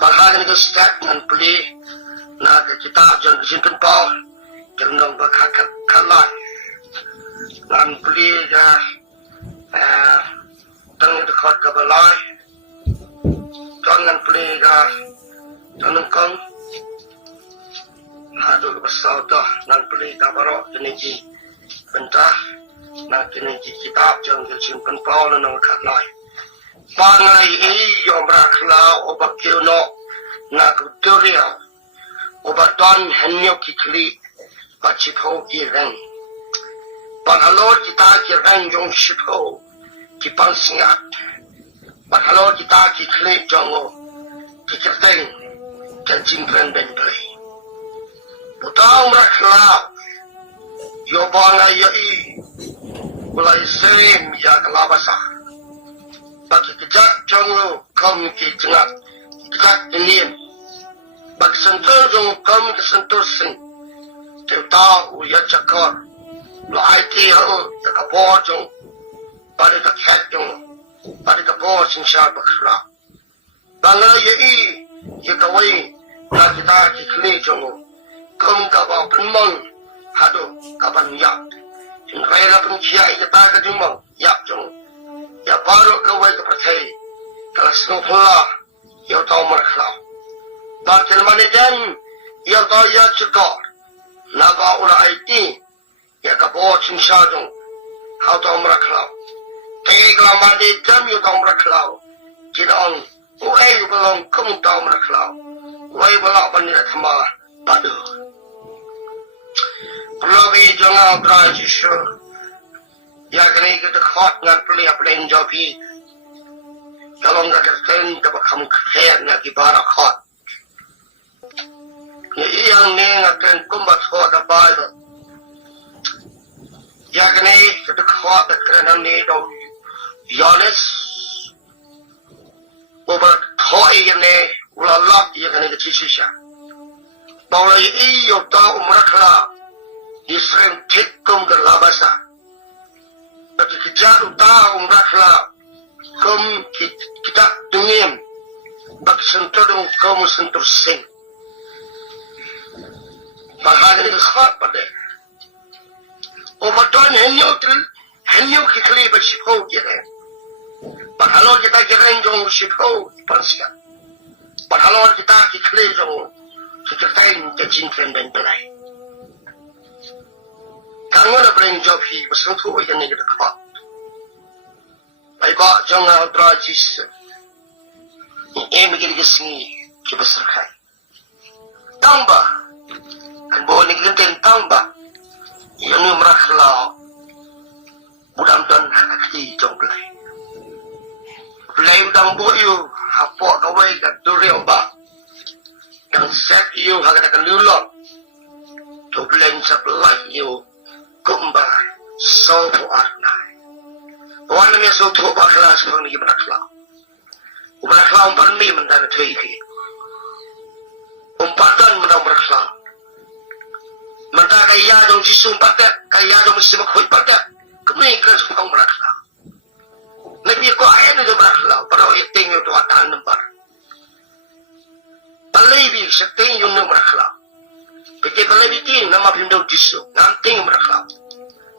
Parhagan ke stat nan puli na ke kita jan simpen pau jan nong ba khalai nan puli ja tang de khot ka balai jan nan puli ga jan nong kong hadu ke basau to nan puli ka baro kini ji bentah na kini ji kitab jan simpen pau na nong khalai Pangai yom raklau obat kiono nak tutorial obat don henyo kikli bacipo ireng. Panhalor kita kireng jong shipo kipang singat. Panhalor kita kikli jongo kikirteng dan jimpren bentley. Putang raklau yo pangai yai mulai selim ya kelabasa. Bagi kejak jongo kaum ki jengat kejak ini bagi sentuh jong kaum ki sentuh sing tahu ya cakar lo IT hal ya kapor jong pada kat jong pada kapor sing syar bakra bangla ye ye kawai na kita ki kli jongo kaum ka ba penmong hado kapan yak sing kaya pun kia kita ka jumong yak jong ya baru kawai ke percaya kalau semua ya tahu mereka baca mana dan ya tahu ya cakap naga orang IT ya kapor cincang jong how tahu mereka kalau mana dan ya tahu mereka jirang uai belum kamu tahu mereka uai belum bandar thama padu pelbagai jangan berajis ya kini kita khot ngan peli aplen jopi kalau nggak terken dapat kamu khair nak ibarat khot yang ni akan kumbat khot dapat ya kini kita khot kerana ni dong yanes obat khot ini ulalak ya kini kecil bahawa iyo tahu mereka Israel tikum gerlabasa bagi kejar tahu mereka kaum kita dengim bagi sentuh dengan kaum sentuh sing bahagian itu khot pada obatan henyo kikli bersipau kita padahal kita kira jong sipau pansia padahal kita kikli jong kita cinta dan belai kamu nak bring job hi bersentuh yang ni kita khot Baik jangan berajis. Ini begini kesini kita serkai. Tambah, kan boleh kita tambah. Yang ni meraklah. Mudah-mudahan hati jomblay. Belai udang boyu, apa kawai kat durian ba. Yang set you hak akan lulak. Jomblay sebelah you kumbar sopo arnai. Wan mi so to ba kelas pang ni berakla. Berakla umpan mi mendan thui ki. Umpatan mendan berakla. Menta kaya dong si sumpat kaya dong si makhoi pada. Kemai kan sumpang berakla. Nabi ko ayan do berakla para iting yo to atan number. Balai bi seting yo no berakla. Peke balai bi tin nama pindo jisu. Nanting berakla.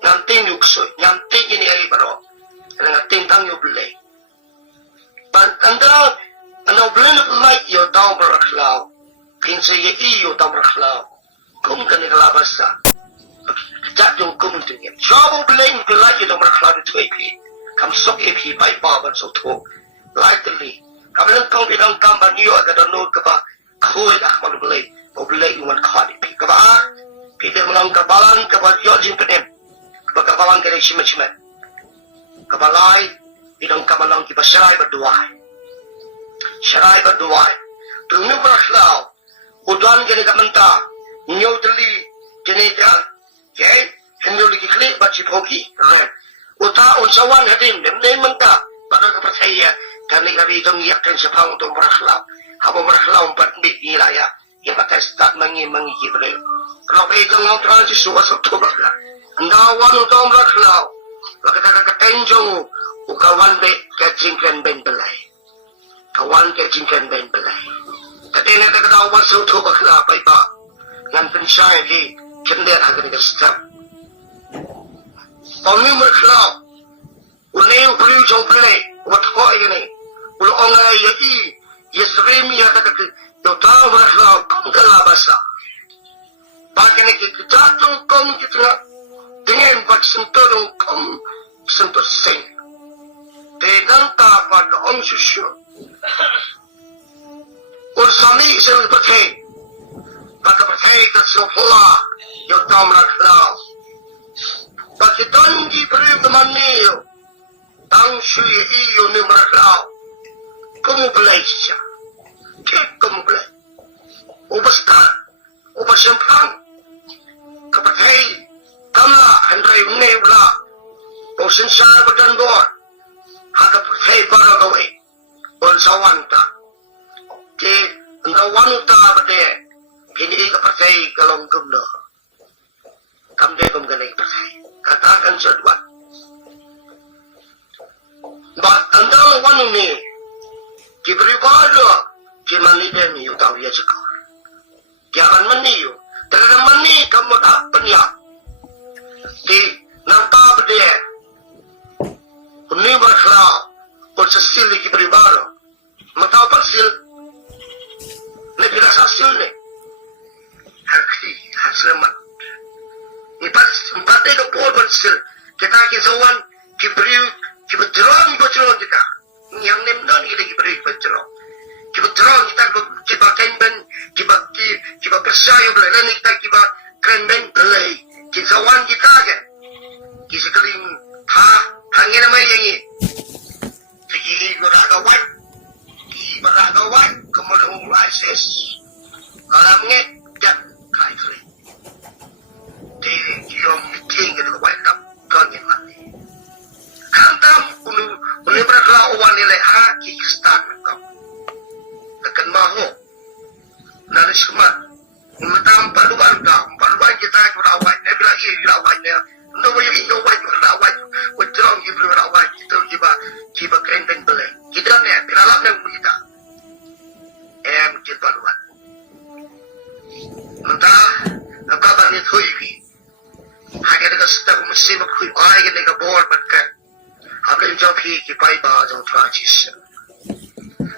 Nanting yukso. Nanting ini ay baro. Dengan tentang yo belai. Anda belai nak like yo tahu beraklau. Kinsa ye yo tahu beraklau. Kum kan ikla basa. Jatuh kum tu ye. Jauh belai nak like yo tahu beraklau itu epi. Kam sok epi baik bawa so tu. Likely. Kamu nak kau bilang kamban yo agak dono keba. Kau dah malu belai. Kau belai iwan kau epi. Keba. Kita malam kebalan keba yo jimpenem. Keba kebalan kena cima-cima. Kabalai, bidang kabalang kita syarai berdua. Syarai berdua. Tunggu beraklau. Udan kini kamenta. Nyau teli. Kini dia. Okay. Hendak lagi klik baci poki. Uta unsawan hadim. Dia menta. Pada kepercaya. Kami kami itu mengiyakan sepang untuk beraklau. Haba beraklau empat bit nilai ya. Yang pakai start mengi beliau. Kalau itu ngau transi suasana tu beraklau. Ndawan untuk beraklau. Kita tenjong ukawan be kacingkan ben belai. kawan ke jingkan ben pelai tapi nak kata awak sautu bakla pai ba ngan pensai di kende hagan ke step Only merklau Unai upri jomplai wat ko ini ulo ongai ya i yesremi ya tak yo tahu merklau kangkala basa pakene ki jatuh kom kita dengan buat sentuh kom sentuh sing dengan tak pada om susu ursami sel pakai pakai pakai ke sofa yo tahu merklau pakai tangi beri temani yo tang shui iyo ni merklau kamu belai saja kamu belai ubasta ubasyampan kapakai kama handrai nebla osin sa badan bor hakapakai para gawe on sawanta ke ngawanta bade kini kapakai kalong gumno kamde kum ganai pakai katakan sadwa ba andang wanu ni kibribado kimani demi utawi aja jangan meniu dalam meni kamu tak pernah di nampak berdaya ini berkala bersesil lagi beribadah mata persil lebih rasa hasil ni hasil mat empat itu pun bersesil kita kisahwan kiberjeron kita yang nemdan kita kiberjeron kita kiba kenben kiba percaya boleh kita kiba kenben boleh kisawan kita kan kisikeling hangin nama yang ini segi beragawan kemudian umraises alamnya jak kai kri di kiom meeting itu kawaitam kangin mati kantam unu berakla awan nilai haki kistan kau akan mahu nari semua metam paluan kita berawat bila ia berawatnya no berawat wajrong ibu berawat kita kiba keren beli kita ni beralam yang kita kita paluan mentah apa bani thui hanya dengan setiap musim aku ai dengan bol berkat apa yang jauh ki pai ba jauh tragis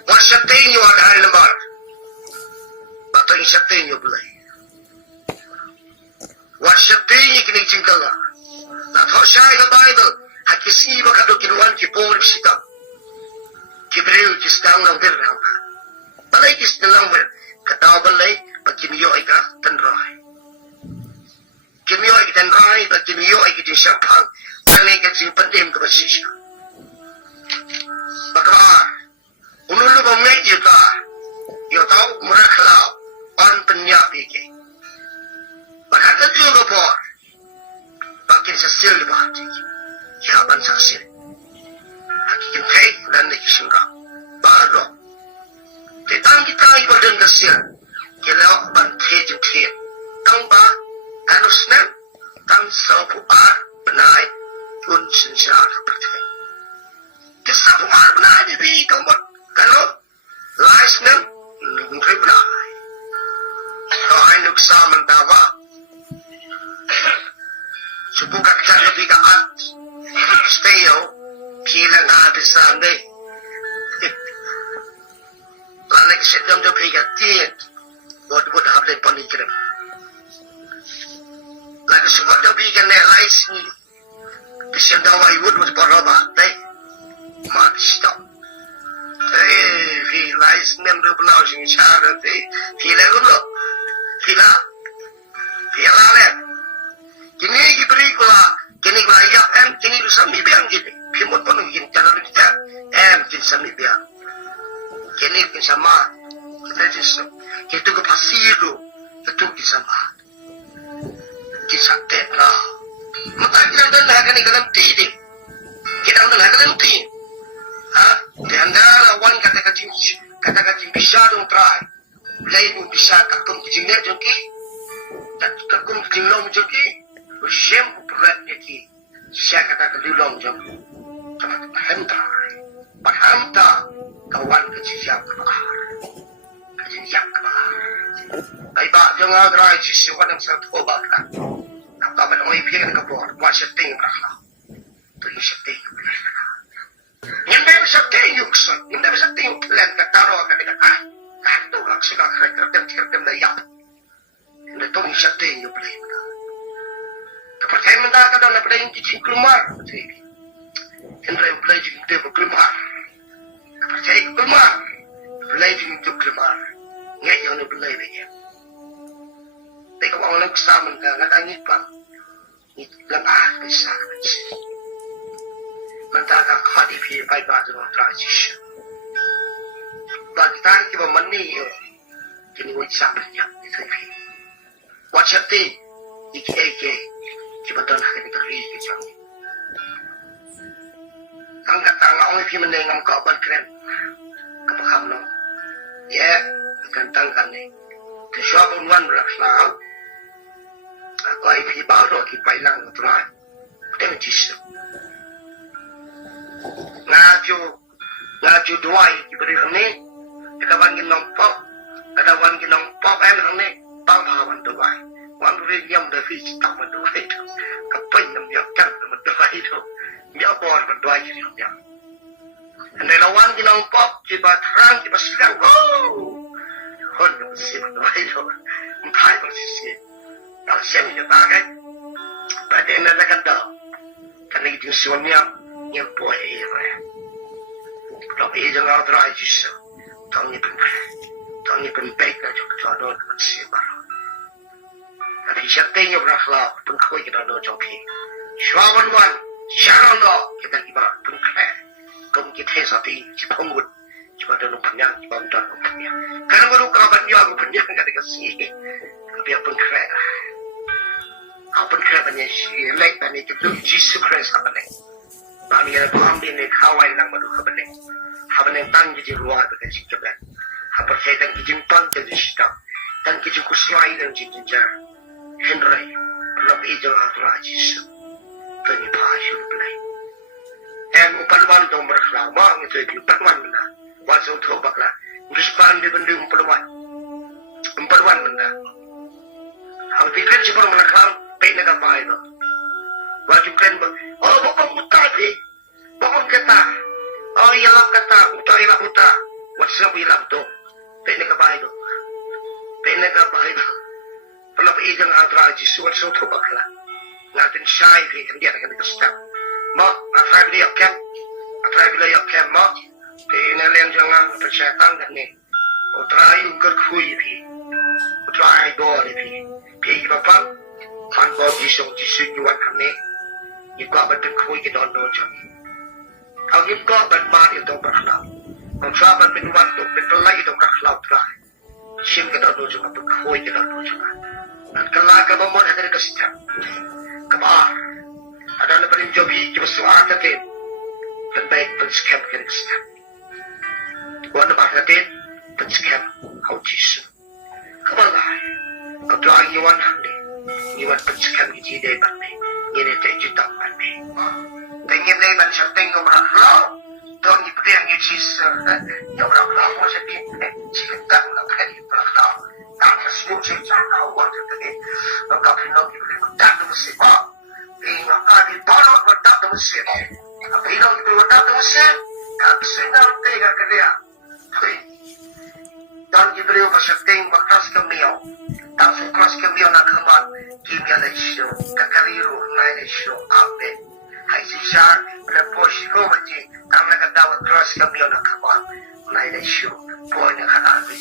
Wasyatinyo ada hari lembar Bato yung syatinyo belai Wasyatinyo kinig jingkala Natau syai ka Bible Hakisi baka do kinuan ki pori sita Kibriw kistang lang birang ka Balay kistang lang bir Kataw balay Pag kimiyo ay ka tanray Kimiyo ay ka tanray Pag kimiyo ay ka jinsyapang Panay ka jinpandim ka basisya Baka Unulu bangay yuta, yutaw murakalaw, on penyapi ke. Bakatan juga por, bakin sasil di bahati, yaban sasil. Hakikin kay dan nakisingka, baru. Tetang kita ibadan kasil, kilaw bantay jengkir. Tang ba, anus nem, tang sapuar, benay, pun sensyar bertay. Kesapuar benay di kamar. Kalau lais nem reply kau nuk saman dawa subuka kita lebih kaat stay kilang habis sampai lalu sedang jauh pergi buat habis panikiran lalu semua jauh pergi lais ni bisa dawa iwud buat parabat deh mak stop lais nem do belau sing cara te fila gulo fila le kini gibri kula ya kini sami biang gini pimot panu gini cara kita kin sami biang kini kin sama kita jisu itu ke pasiru itu kisama kisah tena maka kita dan hakan dalam tidik kita dan hakan tidik di antara wan kata-kata bisa dong try lain bisa kakum kejingnya joki dan kakum kejinglong joki usyem berat joki saya kata kelilong joki cepat hamta kawan kecil kabar kecil kabar ay ba jangan rai sisi wadang satu obat kan apa menoi pian kabor masih tinggi berhala tu isip tinggi berhala yang dah bisa tinggi uksun yang dah bisa tinggi plan ketaro kan dekat kan tu kan suka kerem layak yang dah tu isip tinggi berhala kepercayaan mendak kadang nak belain cicing keluar yang dah belain cicing keluar kepercayaan keluar belain cicing keluar ngay yang nak belain lagiแต่ก็บอกนักสามันกันนักนิปังนี่ลำบากไปสักมันตากข้อดีพี่ไปบ้านจะมาตราจิชบางท่านที่บอกมันนี่จะมีวันสับยังไม่เคยพี่วัชติอีกเอเกที่มาตอนนั้นก็รีบจังตั้งแต่ตั้งเอาให้พี่มันเองงำกอบบันเกรนกับคำน้องแย่กันตั้งกันเองที่ชอบวันรักษาก็ไอพี่บ้าโรที่ไปลังตัวนั้นเต็มที่สุดงาจูด้วยที่บริเวณนี้แต่ก็วันกินน้องป๊อกแต่วันกินน้องป๊อกแอมทางนี้บ้างพาวันด้วยวันเรียนย่ำเดือดฟิสิกส์มันด้วยกับเป็นน้ำยาจังมันด้วยทุกยาบอลมันด้วยอย่างเดียวแต่ละวันกินน้องป๊อกจีบทรังจีบเสียงโอ้คนมันเสียมันด้วยทุกมันทายมันเสียkalau saya menyatakan pada anda kata karena itu semuanya yang boleh ya kalau ia jangan terlalu susah tahun ini baik aja kecuali dengan siapa tapi setiapnya berakhlak pengkau kita ada joki syawan syawan lo kita ibarat pengkau kalau kita sati cipungut cuma ada numpangnya cuma ada numpangnya karena baru kapan dia aku penyang kata kasih tapi apa pengkau apa kerana lek dan itu Jesus Christ apa ni? Kami ada paham ini kawai lang madu apa ni? Apa ni tang jadi luar dengan cikgu. Apa saya tang kijim pang jadi sidang, tang kijim kuslai dan jinjar. Henry, belum ijau aturan Jesus. Tani pasal belai. Upaluan dong berkelama itu upaluan mana? Wasau terobaklah. Guspan di bendu upaluan mana? Apa pikir cuma melakang? Pena bahay ba? Wajib kan ba? Oh, bokong utabi. Bokong kata. Oh, ilap kata. Ilap uta. What's up, ilap to? Pena bahay ba? Pena bahay ba? Palap igang adraji. What's up to bakla? Natin shy. Hindi na ganito step. Mo, atry bila yok kem mo. Pena lang dyan nga. Pasyatang gani. Utray yung karkuy pi. Utray bol pi. Pi iba pang. Fan bol jisung yuan kami. Iba batin kuy ginoon doon dyan. Ang iba ba't itong berkelap. Ang sabat minuan to, pinpalay itong berkelap try. Sim ginoon doon dyan, pagkuy ginoon doon dyan. At kalaga mo muna na kasita. Kabar. Ada na pa rin jobi, kibasuan natin. Panbayag panskep ka rin kasita. Buwan na ba natin, panskep, how jisung. Kabalay. Ang doang yuan kami. Iwan panskep gijide ba ni. Ini terjutak mandi. Tengin deh ban setting orang lau. Tuan ibu yang ngijis orang lau masih di ciketang nak kali orang lau. Tak semua cerita awak tadi. Engkau pinang ibu tak mesti pak. Ingat kali baru tak mesti. Pinang ibu tak mesti. Tak senang tega kerja. Tuan ibu bersetting berkas kemiau. Tak fokus kemiau nak kemat. Kimia leisio, kakariru, nai leisio, ape. Hai sisar, reposi romaji, tama kadawa cross kamiyo na kawan, nai leisio, boy na kanabi,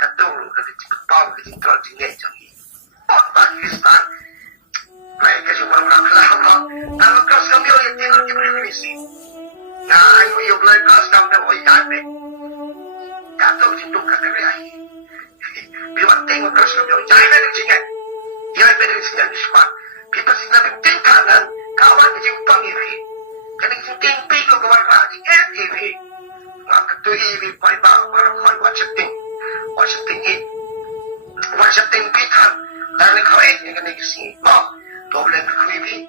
katulong kagit pang kagit trotting ngayon. Pakistan, nai kasi parang nakalama, tama cross kamiyo yung tinag kipremisi. Na ayo yung blood cross kamiyo o yabe. Katong sindong kakariay. Biwat tingog cross kamiyo, jay na nagsingan. Yan pwede siya di squat. Kita sinabi tingkanan, kawan di yung pang-iwi. Kaning yung tingpig o gawan ka di iwi. Mga katuiwi pa iba, para kawai watsating. Watsating bitan. Dahil kawai, yung ganigisi mo. Doble na kuiwi.